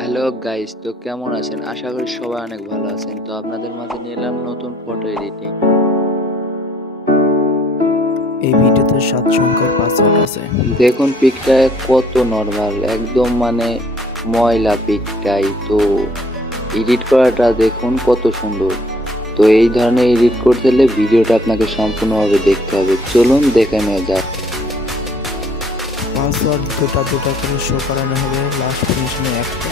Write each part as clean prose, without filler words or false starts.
Hello guys, তো কেমন আছেন? আশা করি সবাই অনেক ভালো আছেন। তো আপনাদের মাঝে নিয়ে এলাম নতুন ফটো এডিটিং। এই ভিডিওতে 7 সংখ্যার পাসওয়ার্ড আছে। দেখুন পিকটা কত নরমাল, একদম মানে ময়লা পিকটাই। তো এডিট করাটা দেখুন কত সুন্দর। তো এই ধরনের এডিট করতে হলে ভিডিওটা আপনাকে সম্পূর্ণভাবে দেখতে হবে। চলুন দেখে নেওয়া যাক। পাসওয়ার্ড দুটা করে শো করানো হবে, লাস্ট ফিনিশিং একটা।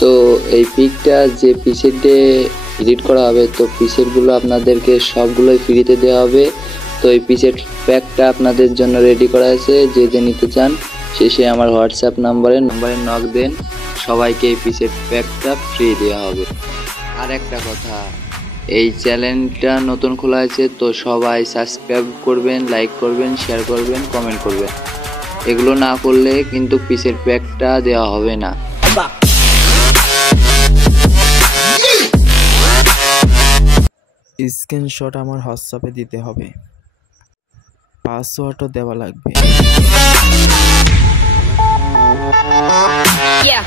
তো এই পিকটা যে পিসের দিয়ে এডিট করা হবে, তো পিসেরগুলো আপনাদেরকে সবগুলোই ফ্রিতে দেওয়া হবে। তো এই পিসের প্যাকটা আপনাদের জন্য রেডি করা আছে। যে নিতে চান শেষে আমার হোয়াটসঅ্যাপ নাম্বারে নক দেন, সবাইকে এই পিসের প্যাকটা ফ্রি দেওয়া হবে। আর একটা কথা, এই চ্যানেলটা নতুন খোলা আছে, তো সবাই সাবস্ক্রাইব করবেন, লাইক করবেন, শেয়ার করবেন, কমেন্ট করবেন। এগুলো না করলে কিন্তু পিসের প্যাকটা দেওয়া হবে না। স্ক্রিনশট আমার হোয়াটসঅ্যাপে দিতে হবে, পাসওয়ার্ডও দেওয়া লাগবে। Yeah.